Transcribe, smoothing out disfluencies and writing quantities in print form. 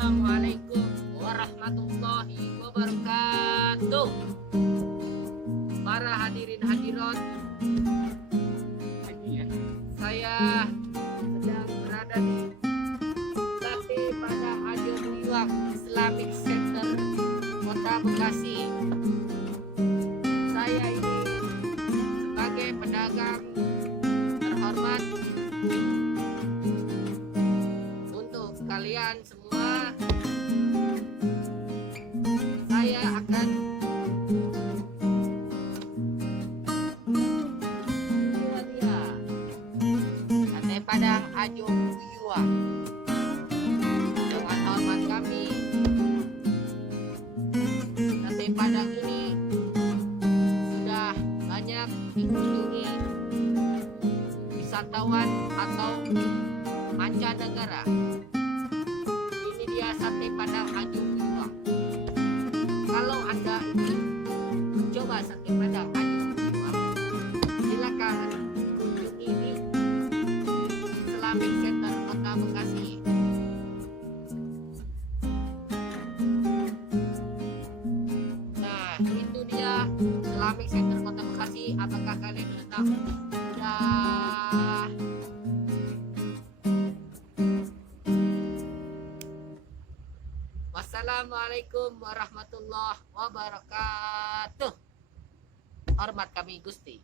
Assalamualaikum warahmatullahi wabarakatuh. Para hadirin hadirat, saya sedang berada di Sate Padang Ajo Buyuang Islamic Center, Kota Bekasi. Saya ini sebagai pedagang terhormat. Untuk kalian semua, saya akan Sate Padang Ajo Buyuang. Dengan hormat kami, Sate Padang ini sudah banyak dikunjungi wisatawan atau mancanegara. Ini dia Sate Padang Ajo Buyuang. Kalau Anda ingin mencoba Sate Padang Ajo Buyuang, silakan kunjungi di Islamic Center Kota Bekasi. Nah, itu dia Islamic Center Kota Bekasi. Apakah kalian sudah tahu? Dah. Wassalamualaikum warahmatullahi wabarakatuh. Hormat kami Gusti.